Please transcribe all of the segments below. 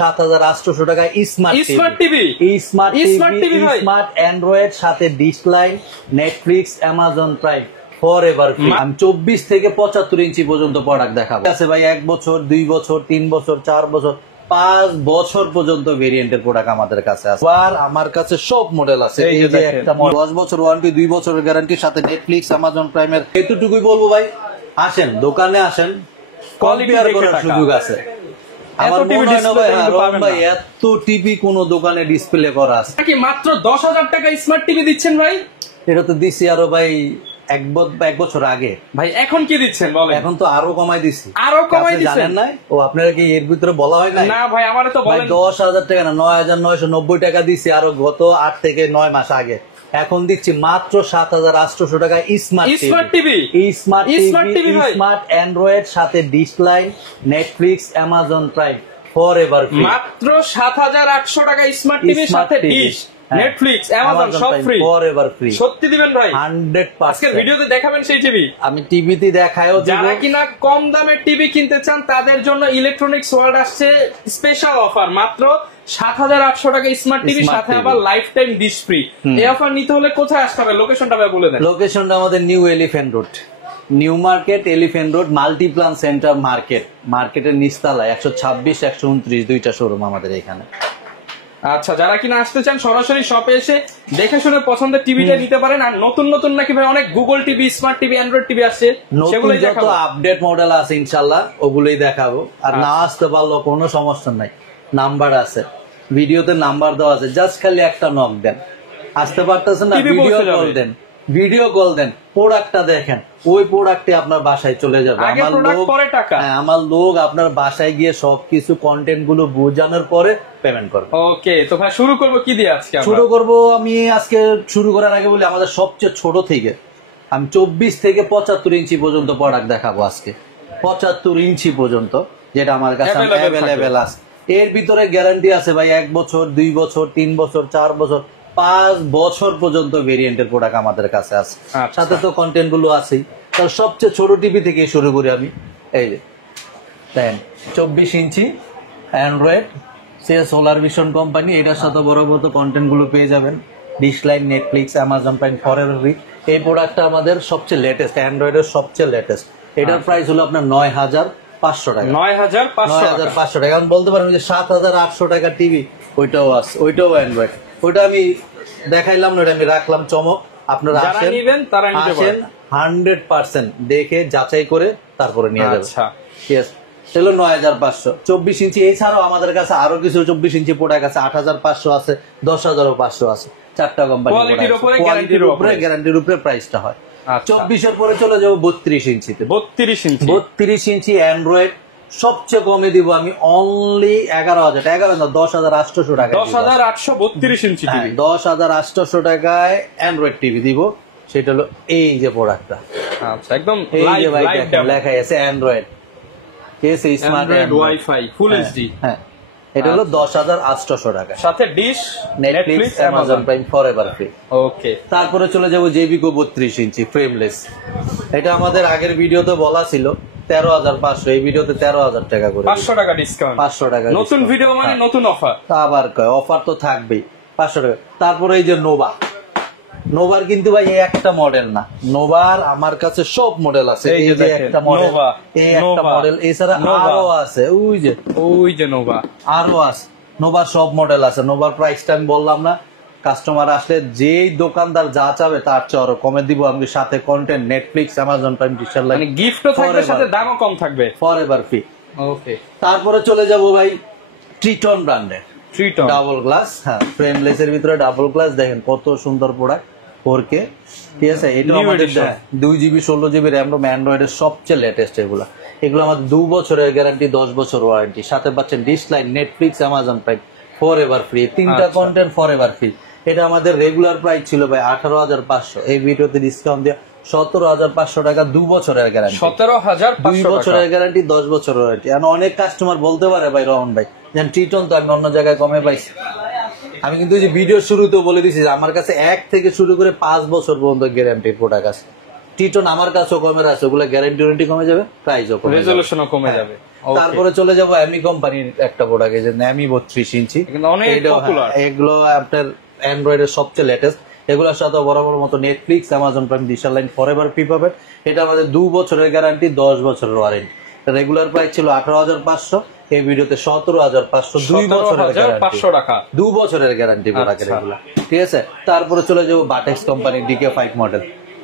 7,800 টাকায় smart TV, smart Android সাথে dish line, Netflix, Amazon Prime forever free. আমি 24 থেকে 75 ইঞ্চি পর্যন্ত প্রোডাক্ট দেখাবো। আছে ভাই 1 বছর, 2 বছর, 3 বছর, 4 বছর, 5 বছর পর্যন্ত ভেরিয়েন্টের প্রোডাক্ট আমাদের কাছে আছে। আর আমার কাছে সব মডেল আছে। এই যে একটা 10 বছর ওয়ারেন্টি, 2 বছরের গ্যারান্টির সাথে নেটফ্লিক্স, অ্যামাজন প্রাইমের। এতটুকুই বলবো ভাই, আসেন দোকানে আসেন, কম্পেয়ার করার সুযোগ আছে। আমার মনে হয় না ভাই রহমান ভাই এত টিভি কোন দোকানে ডিসপ্লে করা আছে নাকি। মাত্র 10,000 টাকা স্মার্ট টিভি দিচ্ছেন ভাই? এটা তো দিছি আরো ভাই 1 বছর আগে ভাই। এখন কি দিচ্ছেন বলেন? এখন তো আরো কমাই দিছি। আরো কমাই দিচ্ছেন? জানেন না? ও আপনারা কি এর ভিতরে বলা হয় না ভাই, আমারে তো বলেন। 10,000 টাকা না, 9,990 টাকা দিছি আরো গত 8 থেকে 9 মাস আগে। এখন দিচ্ছি মাত্র 7,800 টাকা স্মার্ট টিভি, স্মার্ট অ্যান্ড্রয়েড সাথে dish line, Netflix, Amazon Prime forever free. মাত্র 7,800 টাকা স্মার্ট টিভির সাথে ডিশ, নেটফ্লিক্স, অ্যামাজন সব ফ্রি, ফরএভার ফ্রি। সত্যি দিবেন ভাই? 100%। আজকে ভিডিওতে দেখাবেন সেই টিভি? আমি টিভিতে দেখায়ও দিব। যারা কিনা কম দামের টিভি কিনতে চান তাদের জন্য ইলেকট্রনিক্স ওয়ার্ল্ড আসছে স্পেশাল অফার। মাত্র 7,800 টাকা স্মার্ট টিভি সাথে আবার লাইফ টাইম ডিশ ফ্রি। এই অফার নিতে হলে কোথায় আসতে হবে? লোকেশনটা ভাই বলে দেন। লোকেশনটা আমাদের new elephant road, new market, elephant road, Multiplan centre মার্কেটের নিচতলায় 126, 129 দুইটা শোরুম আমাদের এখানে। আচ্ছা, যারা কিনা আসতে চান সরাসরি শপে এসে দেখে শুনে পছন্দের টিভিটা নিতে পারেন। আর নতুন নতুন নাকি ভাই অনেক Google TV, smart TV, Android TV আসছে, সেগুলোই দেখাবো। আপডেট মডেল আছে ইনশাআল্লাহ, ওগুলোই দেখাবো। আর না আসতে পারলো কোনো সমস্যা নাই, নাম্বার আছে, ভিডিওতে নাম্বার দেওয়া আছে, জাস্ট খালি একটা নক দেন। আসতে পারতেছেন না, ভিডিও কল দেন, প্রোডাক্টটা দেখেন, ওই প্রোডাক্টে আপনার বাসায় চলে যাবে। আমার লোক আপনার বাসায় গিয়ে সবকিছু কন্টেন্ট গুলো বোঝানোর পরে পেমেন্ট করবে। ওকে, তো ভাই শুরু করবো কি দিয়ে আজকে? শুরু করবো আমি আজকে শুরু করার আগে বলি, আমাদের সবচেয়ে ছোট থেকে আমি 24 থেকে 75 ইঞ্চি পর্যন্ত প্রোডাক্ট দেখাবো আজকে। 75 ইঞ্চি পর্যন্ত যেটা আমার কাছে অ্যাভেলেবেল আছে। এর ভিতরে গ্যারান্টি আছে ভাই 1 বছর, 2 বছর, 3 বছর, 4 বছর, 5 বছর পর্যন্ত ভেরিয়েন্টের প্রোডাক্ট আমাদের কাছে আছে। সাথে তো কন্টেন্ট গুলো আছেই। তার সবচেয়ে ছোট টিভি থেকে শুরু করি আমি। এই যে 24 ইঞ্চি অ্যান্ড্রয়েড, সে সোলার ভিশন কোম্পানি, এটার সাথে বড় বড় কন্টেন্ট গুলো পেয়ে যাবেন। Dish line, Netflix, Amazon Prime forever free. এই প্রোডাক্টটা আমাদের সবচেয়ে লেটেস্ট, অ্যান্ড্রয়েডের সবচেয়ে লেটেস্ট। এটার প্রাইস হলো আপনার 9,500 টাকা। 9,500 টাকা। এখন বলতে পারেন যে 7,800 টাকা টিভি, ওইটাও আছে, ওইটাও অ্যান্ড্রয়েড। ওইটা আমি দেখাইলাম না, ওইটা আমি রাখলাম চমক। আপনারা আসেন 100% দেখে যাচাই করে তারপরে নিয়ে যাবেন। ঠিক আছে, সেগুলো 9,500। 24 ইঞ্চি এছাড়াও আমাদের কাছে আরো কিছু 24 ইঞ্চি প্রোডাক্ট আছে। 8,500 আছে, 10,500 আছে। 4টা কোম্পানি, গ্যারান্টির উপরে প্রাইসটা হয়। 24 এর পরে চলে যাবো 32 ইঞ্চিতে। 32 ইঞ্চি অ্যান্ড্রয়েড সবচেয়ে কমে দিব আমি, অনলি 10,800 টাকা। 10,832 ইঞ্চি টিভি, 10,800 টাকায় অ্যান্ড্রয়েড টিভি দিব। সেটা হলো এই যে প্রোডাক্টটা। আচ্ছা, একদম লেখা আছে android, smart wifi full HD. হ্যাঁ, এটা হলো 10,800 টাকা, সাথে dish, Netflix, Amazon Prime forever free. Okay, তারপরে চলে যাবো জেবিকো 32 ইঞ্চি ফ্রেমলেস। এটা আমাদের আগের ভিডিওতে বলা ছিল 13,500, এই ভিডিওতে 13,000 টাকা করে, 500 টাকা ডিসকাউন্ট। 500 টাকা নতুন ভিডিও মানে নতুন অফার। আবার অফার তো থাকবেই, 500 টাকা। তারপরে এই যে নোভার কিন্তু ভাই এই একটা মডেল না, নোভার আমার কাছে সব মডেল আছে। এই যে একটা মডেল, এই একটা মডেল, এছাড়া আরো আছে, ওই যে নোভা আরো আছে। নোভার সব মডেল আছে। নোভার প্রাইসটা আমি বললাম না, কাস্টমার আসলে যেই দোকানদার যা চাবে তার চেয়ে আরো কমে দিব আমি। সাথে content, Netflix, Amazon prime, digital line, মানে গিফটও থাকবে, সাথে দামও কম থাকবে, ফরএভার ফ্রি। ওকে, তারপরে চলে যাব ভাই ট্রিটন ব্র্যান্ডের, ট্রিটন ডাবল গ্লাস। হ্যাঁ, ফ্রেমলেস এর ভিতরে ডাবল গ্লাস, দেখেন কত সুন্দর প্রোডাক্ট, 4K। ঠিক আছে, এটা আমাদের 2GB 16GB র্যাম, অ্যান্ড্রয়েডের সবচেয়ে লেটেস্ট। এগুলো আমাদের 2 বছরের গ্যারান্টি, 10 বছর ওয়ারেন্টি। সাথে পাচ্ছেন dish line, Netflix, Amazon Prime forever free, 3টা কন্টেন্ট ফরএভার ফ্রি। এটা আমাদের রেগুলার প্রাইস ছিল ভাই 18,500, এই ভিডিওতে ডিসকাউন্ট দিয়ে 17,500 টাকা, 2 বছরের গ্যারান্টি। 17,500 2 বছরের গ্যারান্টি, 10 বছরের ওয়ারেন্টি। এখন অনেক কাস্টমার বলতে পারে ভাই রহমান ভাই যেন ট্রিটন তো আমি অন্য জায়গায় কমে পাইছি। আমি কিন্তু যে ভিডিও শুরুতেও বলে দিছি আমার কাছে 1 থেকে শুরু করে 5 বছর পর্যন্ত গ্যারান্টির প্রোডাক্ট আছে। টিটোন আমার কাছেও কমের আছে, ওগুলো গ্যারান্টি কমে যাবে, প্রাইসও কমে যাবে, রেজোলিউশনও কমে যাবে। তারপরে চলে যাবো অ্যামি কোম্পানির একটা প্রোডাক্ট, এই যে ন্যামি 32 ইঞ্চি, কিন্তু অনেক পপুলার। এগুলো আপনার অ্যান্ড্রয়েডের সবচেয়ে লেটেস্ট। এগুলোর সাথে বরাবর মতো Netflix, Amazon prime, digital line forever free পাবেন। এটা আমাদের 2 বছরের গ্যারান্টি, 10 বছরের ওয়ারেন্টি। রেগুলার প্রাইস ছিল 18,500, এই ভিডিওতে 17,500, 2 বছরের গ্যারান্টি, 2 বছরের গ্যারান্টি প্রোডাক্টের এগুলো, ঠিক আছে। তারপরে চলে যাবো বাটেক্স কোম্পানি DK5 মডেল,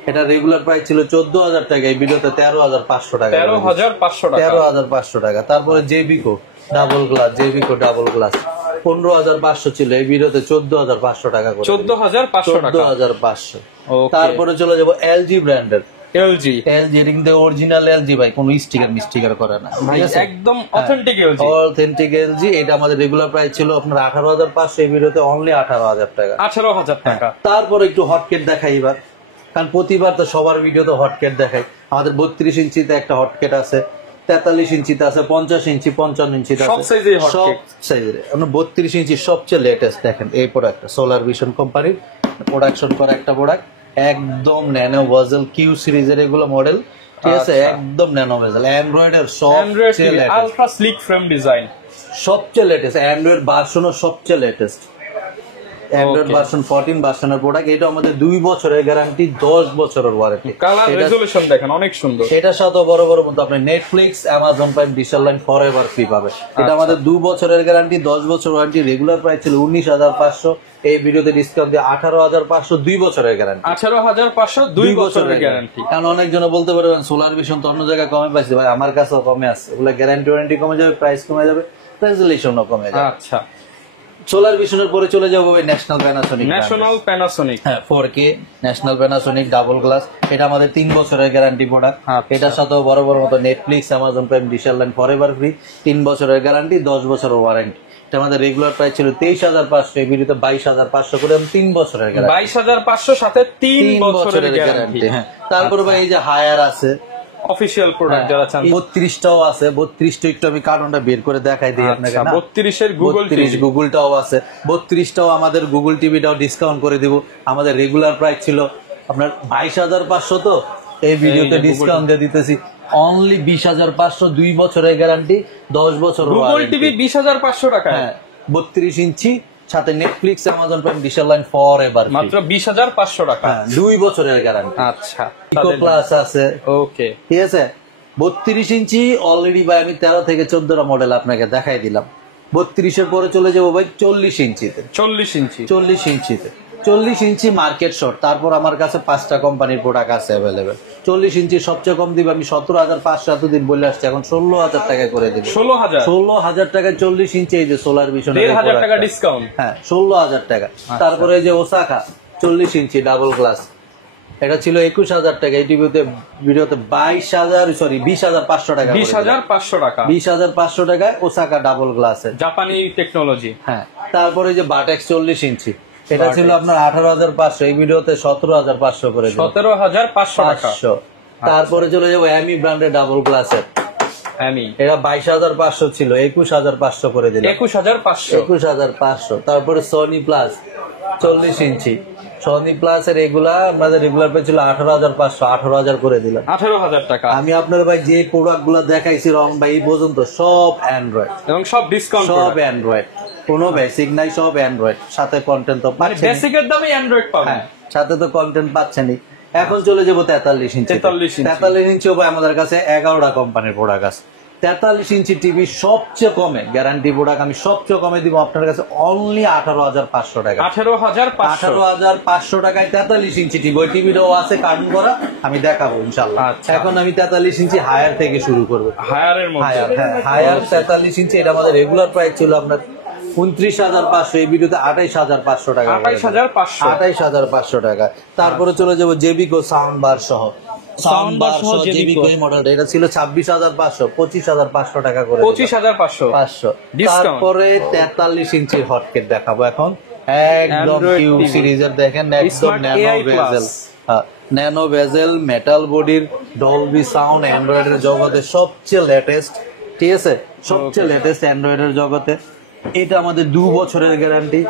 এটা রেগুলার প্রাইস ছিল 14,000 টাকা, এই ভিডিওতে 13,500 টাকা, 13,500 টাকা। তারপরে জেবিকো ডাবল গ্লাস, জেবিকো ডাবল গ্লাস 15,500 ছিল, এই ভিডিওতে 14,500 টাকা করে, 14,500। তারপরে চলে যাবো এলজি ব্র্যান্ডের, এলজি এটা কিন্তু অরিজিনাল এলজি ভাই, কোনো স্টিকার করা না, একদম অথেন্টিক এলজি। এটা আমাদের রেগুলার প্রাইস ছিল আপনার 18,500, এই ভিডিওতে অনলি 18,000 টাকা, 18,000 টাকা। তারপরে একটু হটকেট দেখাই এবার, কারণ প্রতিবার তো সবার ভিডিওতে হটকেট দেখাই। আমাদের 32 ইঞ্চিতে একটা হটকেট আছে, 43 ইঞ্চিতে আছে, 50 ইঞ্চি, 55 ইঞ্চিতে আছে, সব সাইজের। 32 ইঞ্চি সবচেয়ে লেটেস্ট দেখেন এই প্রোডাক্ট, সোলার ভিশন কোম্পানির প্রোডাকশন করা একটা প্রোডাক্ট, একদম ন্যানো ভেজেল কিউ সিরিজের এগুলো মডেল, ঠিক আছে, একদম ন্যানো ভেজেল, অ্যান্ড্রয়েডের সবচেয়ে latest, ultra slick frame design, সবচেয়ে লেটেস্ট অ্যান্ড্রয়েড ভার্সনও সবচেয়ে লেটেস্ট, অ্যান্ড্রয়েড ভার্সন 14 ভার্সনের প্রোডাক্ট। এটা আমাদের 2 বছরের গ্যারান্টি, 10 বছরের ওয়ারেন্টি। কালার রেজোলিউশন দেখেন অনেক সুন্দর। এটার সাথে বড় মতো আপনি Netflix, Amazon prime, digital line forever free পাবে। এটা আমাদের 2 বছরের গ্যারান্টি, 10 বছর ওয়ারেন্টি। রেগুলার প্রাইস ছিল 19,500, এই ভিডিওতে ডিসকাউন্ট দিয়ে 18,500, 2 বছরের গ্যারান্টি, 18,500, 2 বছরের গ্যারান্টি। কারণ অনেকজন বলতে পারবেন সোলার ভিশন তো অন্য জায়গায় কমে পাইছে, ভাই আমার কাছেও কমে আছে, ওগুলো গ্যারান্টি ওয়ারেন্টি কমে যাবে, প্রাইস কমে যাবে, রেজোলিউশনও কমে যাবে। আচ্ছা, সোলার ভিশনের পরে চলে যাবো ন্যাশনাল প্যানাসোনিক, হ্যাঁ 4K national Panasonic double glass. এটা আমাদের 3 বছরের গ্যারান্টি প্রোডাক্ট। এটার সাথেও বড় মতো Netflix, Amazon prime, digital line forever free, 3 বছরের গ্যারান্টি, 10 বছরের ওয়ারেন্টি। এটা আমাদের রেগুলার প্রাইস ছিল 23,500, এই ভিডিওতে 22,500 করে 3 বছরের গ্যারান্টি, 22,500 সাথে 3 বছরের গ্যারান্টি। হ্যাঁ, তারপরে ভাই এই যে হায়ার আছে অফিশিয়াল প্রোডাক্ট যারা চান, 32টাও আছে, 32টা একটু আমি কার্টনটা বের করে দেখাই দিই আপনাকে। 32 এর গুগলটাও আছে, 32টাও আমাদের গুগল টিভিটাও ডিসকাউন্ট করে দিব। আমাদের রেগুলার প্রাইস ছিল আপনার 22,500, তো এই ভিডিওতে ডিসকাউন্ট দিয়ে দিতেছি অনলি 20,500, 2 বছরের গ্যারান্টি, 10 বছর গুগল টিভি 20,500 টাকা। হ্যাঁ, 32 ইঞ্চি সাথে Netflix, Amazon prime, digital line forever মাত্র 20,500 টাকা, 2 বছরের গ্যারান্টি। আচ্ছা, ইকো প্লাস আছে, ওকে, ঠিক আছে। 32 ইঞ্চি অলরেডি ভাই আমি 13 থেকে 14টা মডেল আপনাকে দেখাই দিলাম। 32-এর পরে চলে যাবো ভাই 40 ইঞ্চিতে, 40 ইঞ্চি মার্কেট শর্ট। তারপর আমার কাছে 5টা কোম্পানির প্রোডাক্ট আছে অ্যাভেলেবেল। 40 ইঞ্চি সবচেয়ে কম দিব আমি 17,500, এতদিন বলে আসছি, এখন 16,000 টাকা করে দিব। 16,000 টাকায় 40 ইঞ্চি, এই যে সোলার ভিশন, 1,500 টাকা ডিসকাউন্ট, হ্যাঁ 16,000 টাকা। তারপরে এই যে ওসাকা 40 ইঞ্চি ডাবল গ্লাস, এটা ছিল 21,000 টাকা, এই ভিডিওতে 20,500 টাকা, 20,500 টাকায় ওসাকা ডাবল গ্লাসে, জাপানি টেকনোলজি। হ্যাঁ, তারপরে যে বাটেক্স 40 ইঞ্চি, এটা ছিল আপনার 18,500, এই ভিডিওতে 17,500 করে, 17,500 টাকা। তারপরে চলে যাবো অ্যামি ব্র্যান্ডের ডাবল গ্লাসের, এটা 22,500 ছিল, 21,500 করে দিল, 21,500। তারপরে সনি প্লাস 40 ইঞ্চি, সনি প্লাস এর এগুলা আমাদের রেগুলার প্রাইস ছিল 18,500, 18,000 করে দিলাম, 18,000 টাকা। আমি আপনার ভাই যে প্রোডাক্ট গুলা দেখাইছি রং ভাই এই পর্যন্ত সব অ্যান্ড্রয়েড, এবং সব ডিসকাউন্ট, সব অ্যান্ড্রয়েড, কোনো বেসিক নাই, সব অ্যান্ড্রয়েড, সাথে কন্টেন্ট তো পাচ্ছেন, বেসিকের দামে অ্যান্ড্রয়েড পাবেন, সাথে তো কন্টেন্ট পাচ্ছেনই। এখন চলে যাবো 43 ইঞ্চি। 43 ইঞ্চি ভাই আমাদের কাছে 11টা কোম্পানির প্রোডাক্ট আছে। 43 ইঞ্চি টিভি সবচেয়ে কমে গ্যারান্টি প্রোডাক্ট আমি সবচেয়ে কমে দিব আপনার কাছে অনলি 18,500 টাকা, 18,500 টাকায় 43 ইঞ্চি টিভি। ওই টিভিটাও আছে কার্টুন করা, আমি দেখাবো ইনশাল্লাহ। এখন আমি 43 ইঞ্চি হায়ার থেকে শুরু করবো, হায়ার 43 ইঞ্চি, এটা আমাদের রেগুলার প্রাইস ছিল আপনার 29,500, এই ভিডিওতে 28,500 টাকা, 28,500 টাকা। তারপরে চলে যাবো জেবিকো সাউন্ড বার সহ, জেবিকো মডেলটা, এটা ছিল 26,500, 25,500 টাকা করে, 25,500। তারপরে 43 ইঞ্চির হটকেট দেখাবো এখন, একদম কিউ সিরিজের দেখেন, একদম ন্যানো ভেজেল মেটাল বডির ডলবি সাউন্ড, অ্যান্ড্রয়েডের জগতে সবচেয়ে লেটেস্ট, ঠিক আছে, সবচেয়ে লেটেস্ট অ্যান্ড্রয়েডের জগতে। এটা আমাদের 2 বছরের গ্যারান্টি,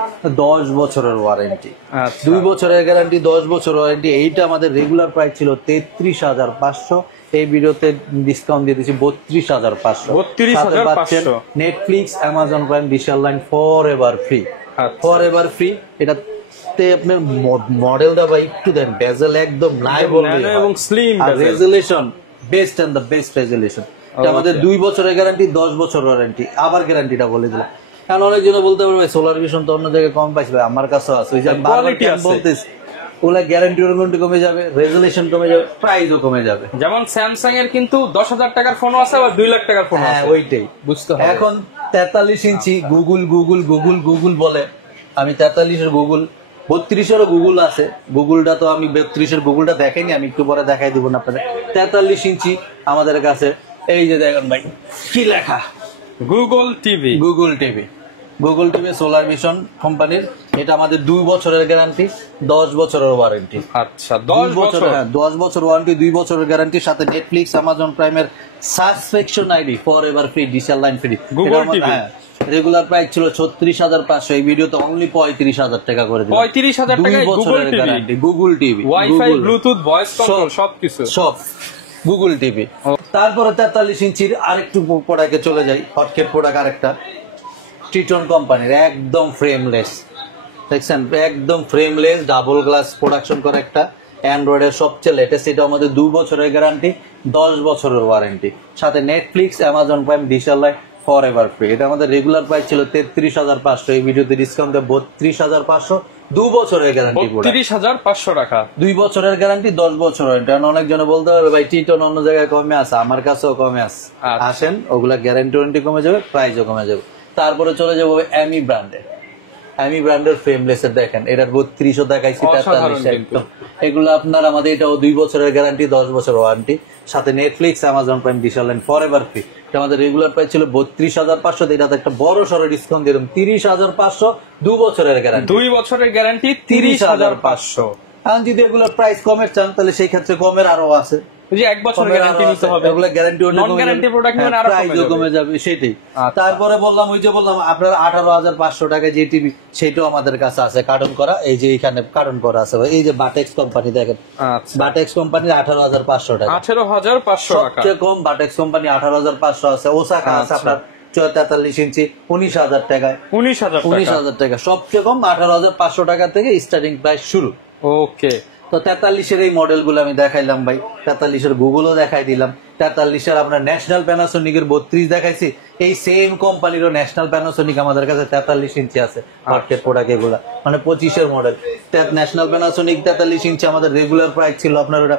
10 বছরের ওয়ারেন্টি। আচ্ছা 2 বছরের গ্যারান্টি, 10 বছর ওয়ারেন্টি। এইটা আমাদের রেগুলার প্রাইস ছিল 33,500, এই ভিডিওতে ডিসকাউন্ট দিয়ে দিচ্ছি 32,500। 32,500। Netflix, Amazon Prime, dish line forever free, for ever free. এটাতে আপনার মডেলটা ভাই একটু দেন, বেজেল একদম নাই বলবে, এবং স্লিম আর resolution best and the best resolution. এটা আমাদের 2 বছরের গ্যারান্টি, 10 বছর ওয়ারেন্টি। আবার গ্যারান্টিটা বলে দিলাম, কারণ অনেকজন বলতে পারবে সোলার ভিশন তো অন্য জায়গায় কম পাইছে, ভাই আমার কাছেও আছে। ওই যে আমি বারবার বলতেছি, ওগুলা গ্যারান্টি কমে যাবে, রেজুলেশন কমে যাবে, প্রাইসও কমে যাবে। যেমন স্যামসাং এর কিন্তু 10,000 টাকার ফোন আছে, আবার 2 লাখ টাকার ফোন হ্যাঁ আছে। ওইটাই বুঝতে হবে। এখন 43 ইঞ্চি গুগল গুগল গুগল গুগল বলে, আমি 43-এর গুগল, 32-এরও গুগল আছে। গুগলটা তো আমি 32-এর গুগলটা দেখাইনি, আমি একটু পরে দেখাই দিব না আপনাদের। 43 ইঞ্চি আমাদের কাছে, এই যে দেখেন ভাই কি লেখা, Google TV, Google TV, Google TV solar vision কোম্পানির। এটা আমাদের 2 বছরের গ্যারান্টি, 10 বছরের ওয়ারেন্টি। আচ্ছা 10 বছর, হ্যাঁ 10 বছর ওয়ারেন্টি, 2 বছরের গ্যারান্টির সাথে নেটফ্লিক্স, অ্যামাজন প্রাইমের subscription ID, for ever free, dish line free. Google TV regular price ছিল 36,500, এই ভিডিওতে অনলি 35,000 টাকা করে দিলাম। 35,000 টাকায় Google TV, Google TV, wifi, Bluetooth, voice control সবকিছু, সব গুগল টিভি। তারপরে 43 ইঞ্চির আরেকটু প্রোডাক্টে চলে যাই, হটকেট প্রোডাক্ট আরেকটা, টিটন কোম্পানির, একদম ফ্রেমলেস, দেখছেন একদম ফ্রেমলেস, ডাবল গ্লাস প্রোডাকশন করা একটা অ্যান্ড্রয়েডের সবচেয়ে লেটেস্ট। এটা আমাদের 2 বছরের গ্যারান্টি, 10 বছরের ওয়ারেন্টি, সাথে Netflix, Amazon Prime, dish line forever free. এটা আমাদের রেগুলার প্রাইস ছিল 33,500, এই ভিডিওতে ডিসকাউন্ট দেব 32,500, 2 বছরের গ্যারান্টি, 30,500 টাকা, 2 বছরের গ্যারান্টি, 10 বছর ওয়ারেন্টি। কারণ অনেকজনে বলতে পারবে ভাই টিটন অন্য জায়গায় কমে আছে, আমার কাছেও কমে আছে। আসেন, ওগুলা গ্যারান্টি ওয়ারেন্টি কমে যাবে, প্রাইসও কমে যাবে। তারপরে চলে যাবো অ্যামি ব্র্যান্ডের, অ্যামি ব্র্যান্ডের ফ্রেমলেসের দেখেন, এটার 32ও দেখাইছি, 43 একদম। এগুলো আপনার আমাদের এটাও 2 বছরের গ্যারান্টি, 10 বছর ওয়ারেন্টি, সাথে Netflix, Amazon Prime, dish line forever free. এটা আমাদের রেগুলার প্রাইস ছিল 32,500, এটাতে একটা বড় সড়ো ডিসকাউন্ট দিলাম 30,500, 2 বছরের গ্যারান্টি, 2 বছরের গ্যারান্টি 30,500। এখন যদি এগুলোর প্রাইস কমের চান, তাহলে সেই ক্ষেত্রে কমের আরো আছে, যে 1 বছর গ্যারান্টি নিতে হবে, এগুলো গ্যারান্টি নন গ্যারান্টি প্রোডাক্ট নিলে আরো কমে যাবে সেটাই। তারপরে বললাম, ওই যে বললাম আপনার 18,500 টাকা যে টিভি, সেটাও আমাদের কাছে আছে কার্টন করা, এই যে এখানে কার্টন করা আছে, এই যে বাটেক্স কোম্পানি দেখেন, বাটেক্স কোম্পানির 18,500 টাকা, 18,500 টাকা সবচেয়ে কম বাটেক্স কোম্পানি 18,500 আছে। ওসাকা আছে আপনার 43 ইঞ্চি 19,000 টাকায়, 19,000 টাকা সবচেয়ে কম, 18,500 টাকা থেকে স্টার্টিং প্রাইস শুরু। ওকে, তো 43-এর এই মডেল গুলো আমি দেখাইলাম ভাই, 43-এর গুগলও দেখাই দিলাম, 43-এর আপনার ন্যাশনাল প্যানাসোনিকের 32 দেখাইছি, এই সেম কোম্পানিরও ন্যাশনাল প্যানাসোনিক আমাদের কাছে 43 ইঞ্চি আছে হটকেট প্রোডাক্ট, এগুলা মানে 25-এর মডেল। ন্যাশনাল প্যানাসোনিক 43 ইঞ্চি আমাদের রেগুলার প্রাইস ছিল আপনার ওটা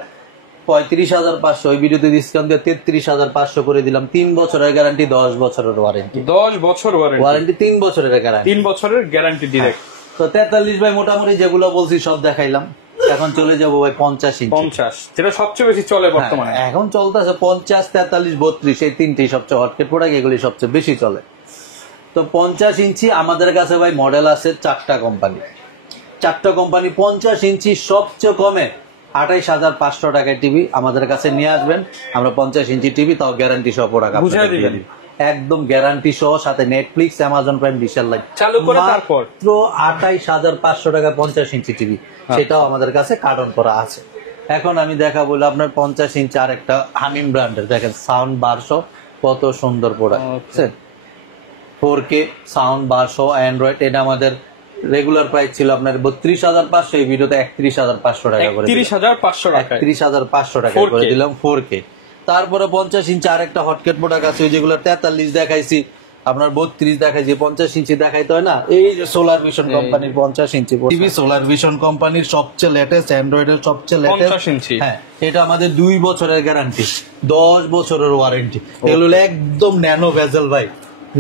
35,500, ওই ভিডিওতে ডিসকাউন্ট দিয়ে 33,500 করে দিলাম। 3 বছরের গ্যারান্টি, 10 বছরের ওয়ারেন্টি, 10 বছর ওয়ারেন্টি, 3 বছরের গ্যারান্টি, 3 বছরের গ্যারান্টি ডিরেক্ট। তো 43 ভাই মোটামুটি যেগুলো বলছি সব দেখাইলাম। এখন চলে যাবো ভাই 50 ইঞ্চি, 50 যেটা সবচেয়ে বেশি চলে বর্তমানে, এখন চলতেছে 50, 43, 32, এই তিনটেই সবচেয়ে হটকেট প্রোডাক্ট, এগুলি সবচেয়ে বেশি চলে। তো 50 ইঞ্চি আমাদের কাছে ভাই মডেল আছে 4টা কোম্পানি, 4টা কোম্পানি। 50 ইঞ্চি সবচেয়ে কমে 28,500 টাকায় টিভি আমাদের কাছে নিয়ে আসবেন, আমরা 50 ইঞ্চি টিভি তাও গ্যারান্টি সহ প্রোডাক্ট বুঝাই দিবেন, একদম গ্যারান্টি সহ, সাথে Netflix, Amazon Prime, dish line চালু করে তারপর 28,500 টাকা 50 ইঞ্চি টিভি, সেটাও আমাদের কাছে কার্টন করা আছে। এখন আমি দেখাবো আপনার 50 ইঞ্চি আর একটা হামিম ব্র্যান্ডের, দেখেন সাউন্ড বার সহ কত সুন্দর প্রোডাক্ট, 4K সাউন্ড বার সহ অ্যান্ড্রয়েড। এটা আমাদের রেগুলার প্রাইস ছিল আপনার 32,500, এই ভিডিওতে 31,500 টাকা করে, 31,500 টাকা করে দিলাম 4K। তারপরে 50 ইঞ্চি আরেকটা হটকেট প্রোডাক্ট আছে, যেগুলো 43 দেখাইছি, আপনার 32 দেখাইছি, 50 ইঞ্চি দেখাইতে হয় না, এই যে সোলার ভিশন কোম্পানির 50 ইঞ্চি টিভি, সোলার ভিশন কোম্পানির সবচেয়ে লেটেস্ট, অ্যান্ড্রয়েডের সবচেয়ে লেটেস্ট। হ্যাঁ, এটা আমাদের 2 বছরের গ্যারান্টি, 10 বছরের ওয়ারেন্টি। এগুলো একদম ন্যানো বেজেল ভাই,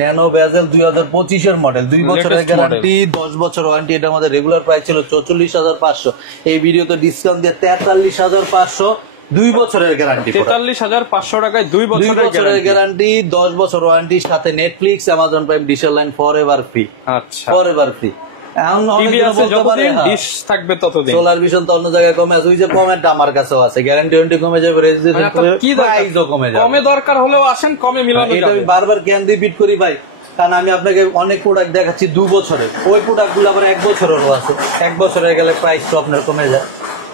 ন্যানো বেজেল 2025-এর মডেল, 2 বছরের গ্যারান্টি, 10 বছর ওয়ারেন্টি। এটা আমাদের রেগুলার প্রাইস ছিল 44,500, এই ভিডিওতে ডিসকাউন্ট দিয়ে 43,500, 2 বছরের গ্যারান্টি, 43,500 টাকায় 2 বছরের গ্যারান্টি, 10 বছর ওয়ারেন্টি, সাথে Netflix, Amazon Prime, dish line forever free. আচ্ছা, forever free. Solar vision তো অন্য জায়গায় কমে আছে, ওই যে কমেন্ট আমার কাছেও আছে, গ্যারান্টি ওয়ারেন্টি কমে যাবে, রেজিস্ট্রেশন প্রাইসও কমে যাবে। কমে দরকার হলেও আসেন, কমে মিলানো যাবে। এটা আমি বারবার কেন রিপিট করি ভাই, কারণ আমি আপনাকে অনেক প্রোডাক্ট দেখাচ্ছি 2 বছরের, ওই প্রোডাক্টগুলো আবার 1 বছরেরও আছে। 1 বছরে গেলে প্রাইসটা আপনার কমে যায়,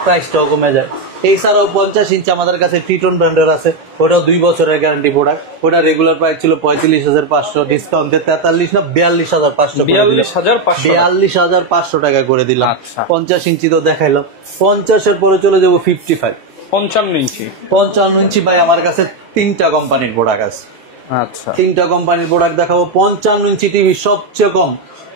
প্রাইসটাও কমে যায়। এছাড়াও 50 ইঞ্চি আমাদের কাছে টিটন ব্র্যান্ডের আছে, ওটাও 2 বছরের গ্যারান্টি প্রোডাক্ট। ওটা রেগুলার প্রাইস ছিল 45,500, ডিসকাউন্টে 43 না 42,500, 42,500 টাকা করে দিলাম। 50 ইঞ্চি তো দেখাইলাম। 50-এর পরে চলে যাবো 55, 55 ইঞ্চি। 55 ইঞ্চি ভাই আমার কাছে 3টা কোম্পানির প্রোডাক্ট আছে। আচ্ছা, 3টা কোম্পানির প্রোডাক্ট দেখাবো। 55 ইঞ্চি টিভি সবচেয়ে কম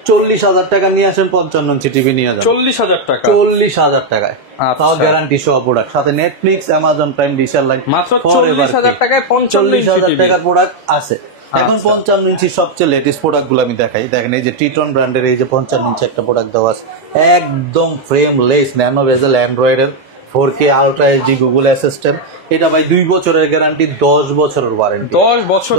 40,000 টাকা নিয়ে আসেন, 55 ইঞ্চি টিভি নিয়ে যান 40,000 টাকা, 40,000 টাকায়, তাও গ্যারান্টি সহ প্রোডাক্ট, সাথে নেটফ্লিক্স, অ্যামাজন প্রাইম, ডিশার লাইন, মাত্র 40,000 টাকায় 40,000 টাকার প্রোডাক্ট আছে। এখন 55 ইঞ্চি সবচেয়ে লেটেস্ট প্রোডাক্ট গুলো আমি দেখাই। দেখেন এই যে টিটন ব্র্যান্ডের এই যে 55 ইঞ্চি একটা প্রোডাক্ট দেওয়া আছে, একদম ফ্রেমলেস, ন্যানো বেজেল, অ্যান্ড্রয়েডের 4K ultra HD Google assistant. এটা ভাই 2 বছরের গ্যারান্টি, 10 বছরের ওয়ারেন্টি, 10 বছর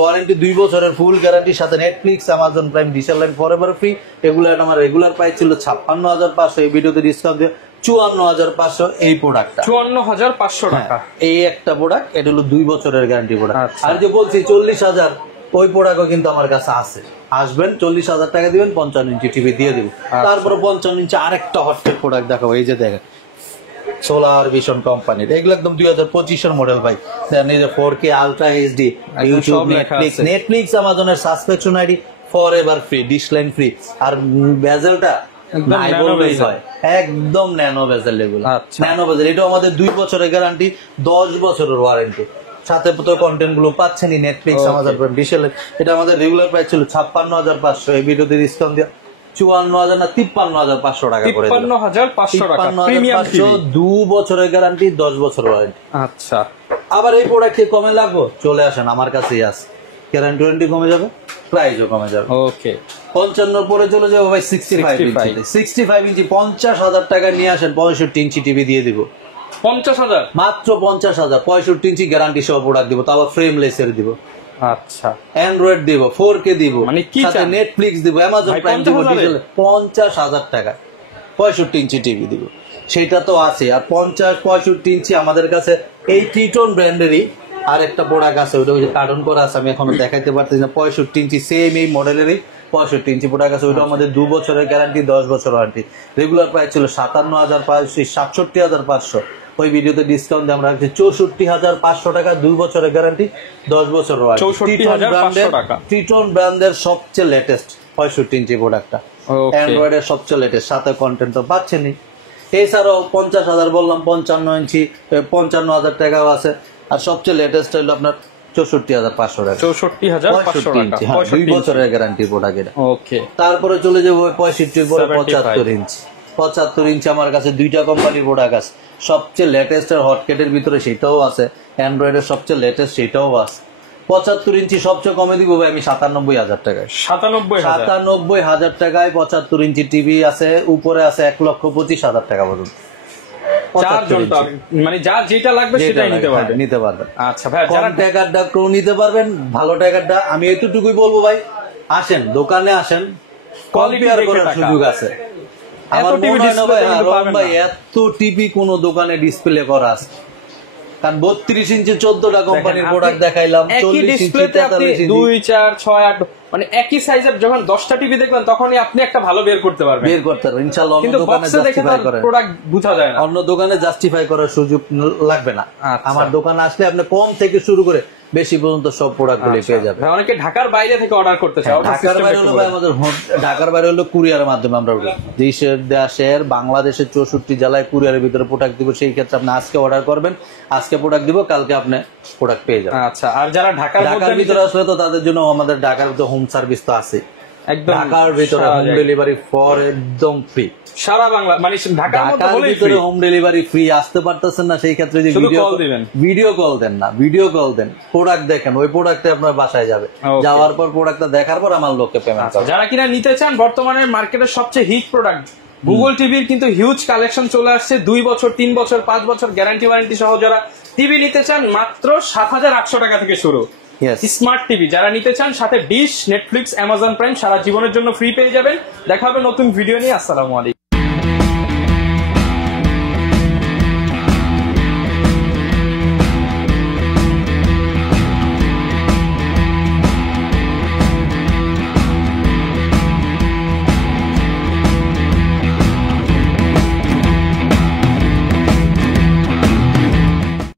ওয়ারেন্টি, 2 বছরের ফুল গ্যারান্টি, সাথে নেটফ্লিক্স, অ্যামাজন প্রাইম, ডিশার লাইন ফরএভার ফ্রি। এগুলো আমার রেগুলার প্রাইস ছিল 56,500, এই ভিডিওতে ডিসকাউন্ট দিয়ে 54,500 এই প্রোডাক্টটা, 54,500 টাকা। এই একটা প্রোডাক্ট, এটা হলো 2 বছরের গ্যারান্টি প্রোডাক্ট। আর যে বলছি 40,000, ওই প্রোডাক্টও কিন্তু আমার কাছে আছে। আসবেন, 40,000 টাকা দিবেন, 55 ইঞ্চি টিভি দিয়ে দিব। তারপরে 55 ইঞ্চি আরেকটা হটকেট প্রোডাক্ট দেখাবো। এই যে দেখেন সোলার ভিশন কোম্পানির, এগুলো একদম 2025-এর মডেল ভাই। দেন এই যে 4K ultra HD, YouTube, Netflix, অ্যামাজনের subscription ID forever free, dish line free. আর বেজেলটা একদম ন্যানো বেজেল, এগুলো ন্যানো বেজেল। এটা আমাদের 2 বছরের গ্যারান্টি, 10 বছরের ওয়ারেন্টি, সাথে তো কন্টেন্ট গুলো পাচ্ছেনই Netflix, Amazon Prime, dish line. এটা আমাদের রেগুলার প্রাইস ছিল 56,500, এই ভিডিওতে ডিসকাউন্ট দিয়ে 54,000 না 53,500 টাকা করে দিলাম। 53,500 টাকা প্রিমিয়াম টিভি, 2 বছরের গ্যারান্টি, 10 বছর ওয়ারেন্টি। আচ্ছা, আবার এই প্রোডাক্ট কমে লাগবো, চলে আসেন আমার কাছেই আছে, গ্যারান্টি ওয়ারেন্টি কমে যাবে, প্রাইসও কমে যাবে। ওকে, 55 পরে চলে যাবো ভাই 65 ইঞ্চি। 65 ইঞ্চি 50,000 টাকা নিয়ে আসেন, 65 ইঞ্চি টিভি দিয়ে দিব। 50,000 মাত্র 50,000, 65 ইঞ্চি গ্যারান্টি সহ প্রোডাক্ট দিব, তাও ফ্রেমলেস এর দিব। আচ্ছা, অ্যান্ড্রয়েড দিব, 4K দিব, মানে কি সাথে নেটফ্লিক্স দিব, অ্যামাজন প্রাইম দিব। 50,000 টাকা 65 ইঞ্চি টিভি দিব, সেটা তো আছে। আর 50-65 ইঞ্চি আমাদের কাছে এই টিটন ব্র্যান্ডেরই আর একটা প্রোডাক্ট আছে, ওটা ওই যে কার্টন করা আছে, আমি এখনো দেখাইতে পারতেছি না। 65 ইঞ্চি সেম এই মডেলেরই 65 ইঞ্চি প্রোডাক্ট আছে, ওইটা আমাদের 2 বছরের গ্যারান্টি, 10 বছর ওয়ারেন্টি। রেগুলার প্রাইস ছিল 57,500, 67,500, ওই ভিডিওতে ডিসকাউন্ট দিয়ে আমরা রাখছি 64,500 টাকা, 2 বছরের গ্যারান্টি, 10 বছর ওয়ারেন্টি। 64,500 টাকা। টিটন ব্র্যান্ডের সবচেয়ে লেটেস্ট 65 ইঞ্চি প্রোডাক্টটা, অ্যান্ড্রয়েডের সবচেয়ে লেটেস্ট, সাথে কন্টেন্ট তো পাচ্ছেনই। এছাড়াও 50,000 বললাম, 55 ইঞ্চি 55,000 টাকাও আছে। আর সবচেয়ে লেটেস্ট হলো আপনার 64,500 টাকা, 64,500 টাকা, 2 বছরের গ্যারান্টি প্রোডাক্ট এটা। ওকে, তারপরে চলে যাবো 65 পরে 75 ইঞ্চি। 75 ইঞ্চি আমার কাছে 2টা কোম্পানির প্রোডাক্ট আছে, সবচেয়ে লেটেস্ট আর হটকেটের ভিতরে সেটাও আছে, অ্যান্ড্রয়েডের সবচেয়ে লেটেস্ট সেটাও আছে। 75 ইঞ্চি সবচেয়ে কমে দিব ভাই আমি 97,000 টাকায়, 97,000 টাকায় 75 ইঞ্চি টিভি আছে। উপরে আছে 1,25,000 টাকা পর্যন্ত। মানে যার যেটা লাগবে সেটাই নিতে পারবেন। আচ্ছা ভাই, যারা টাকারটা কেউ নিতে পারবেন, ভালো টাকারটা। আমি এতটুকুই বলবো ভাই, আসেন দোকানে, আসেন, কম্পেয়ার করার সুযোগ আছে। আমার মনে হয় না ভাই, রং ভাই এত টিভি কোন দোকানে ডিসপ্লে করা আছে, কারণ 32 ইঞ্চি 14টা কোম্পানির প্রোডাক্ট দেখাইলাম, 40 ইঞ্চি 43 ইঞ্চি 2, 4, 6, 8 মানে একই সাইজের যখন 10টা টিভি দেখবেন তখনই আপনি একটা ভালো বের করতে পারবেন, ইনশাআল্লাহ। অন্য দোকানে জাস্টিফাই করার প্রোডাক্ট বোঝা যায় না, অন্য দোকানে জাস্টিফাই করার সুযোগ লাগবে না। আমার দোকানে আসলে আপনি কম থেকে শুরু করে বেশি পর্যন্ত সব প্রোডাক্ট গুলো পেয়ে যাবেন। অনেকে ঢাকার বাইরে থেকে অর্ডার করতে চায়, ঢাকার বাইরে হলো ভাই আমাদের, ঢাকার বাইরে হলো কুরিয়ারের মাধ্যমে আমরা দেশের বাংলাদেশের 64 জেলায় কুরিয়ারের ভিতরে প্রোডাক্ট দিব। সেই ক্ষেত্রে আপনি আজকে অর্ডার করবেন, আজকে প্রোডাক্ট দিব, কালকে আপনি প্রোডাক্ট পেয়ে যাবেন। আচ্ছা, আর যারা ঢাকার ভিতরে আসলে তো তাদের জন্য আমাদের ঢাকার ভিতরে হোম সার্ভিস তো আছে, একদম ঢাকার ভিতরে হোম ডেলিভারি ফর একদম ফ্রি, সারা বাংলা মানে ঢাকার ভিতরে হোম ডেলিভারি ফ্রি। আসতে পারতেছেন না, সেই ক্ষেত্রে যে ভিডিও কল দেন না, ভিডিও কল দেন, প্রোডাক্ট দেখেন, ওই প্রোডাক্টে আপনার বাসায় যাবে, যাওয়ার পর প্রোডাক্টটা দেখার পর আমার লোককে পেমেন্ট করবে। যারা কিনা নিতে চান, বর্তমানে মার্কেটের সবচেয়ে হিট প্রোডাক্ট গুগল টিভির কিন্তু হিউজ কালেকশন চলে আসছে, 2 বছর 3 বছর 5 বছর গ্যারান্টি ওয়ারেন্টি সহ যারা টিভি নিতে চান, মাত্র 7,800 টাকা থেকে শুরু স্মার্ট টিভি। যারা নিতে চান, সাথে ডিশ, নেটফ্লিক্স, অ্যামাজন প্রাইম সারা জীবনের জন্য ফ্রি পেয়ে যাবেন। দেখা হবে নতুন ভিডিও নিয়ে। আসসালামু আলাইকুম।